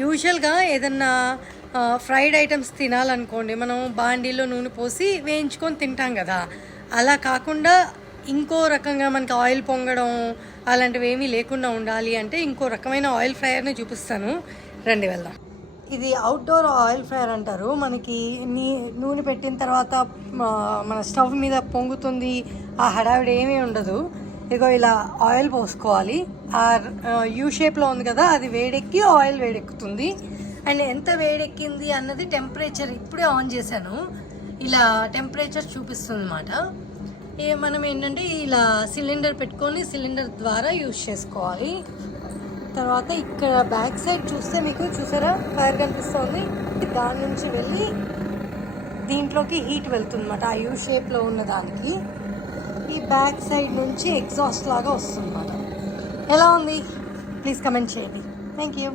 యూజువల్గా ఏదన్నా fried items తినాలనుకోండి, మనం బాండీలో నూనె పోసి వేయించుకొని తింటాం కదా, అలా కాకుండా ఇంకో రకంగా మనకి ఆయిల్ పొంగడం అలాంటివి ఏమీ లేకుండా ఉండాలి అంటే ఇంకో రకమైన ఆయిల్ ఫ్రైయర్ని చూపిస్తాను, రండి వెళ్దాం. ఇది అవుట్డోర్ ఆయిల్ ఫ్రైయర్ అంటారు. మనకి నూనె పెట్టిన తర్వాత మన స్టవ్ మీద పొంగుతుంది, ఆ హడావిడి ఏమీ ఉండదు. ఇదిగో ఇలా ఆయిల్ పోసుకోవాలి. ఆ యూ షేప్లో ఉంది కదా, అది వేడెక్కి ఆయిల్ వేడెక్కుతుంది. అండ్ ఎంత వేడెక్కింది అన్నది టెంపరేచర్ ఇప్పుడే ఆన్ చేశాను, ఇలా టెంపరేచర్ చూపిస్తుంది అన్నమాట. మనం ఏంటంటే ఇలా సిలిండర్ పెట్టుకొని సిలిండర్ ద్వారా యూజ్ చేసుకోవాలి. తర్వాత ఇక్కడ బ్యాక్ సైడ్ చూస్తే మీకు చూసారా ఫైర్ కనిపిస్తుంది, దాని నుంచి వెళ్ళి దీంట్లోకి హీట్ వెళ్తుంది అన్నమాట. ఆ యూ షేప్లో ఉన్న దానికి ఈ బ్యాక్ సైడ్ నుంచి ఎగ్జాస్ట్ లాగా వస్తుంది అన్నమాట. ఎలా ఉంది ప్లీజ్ కమెంట్ చేయండి. Thank you.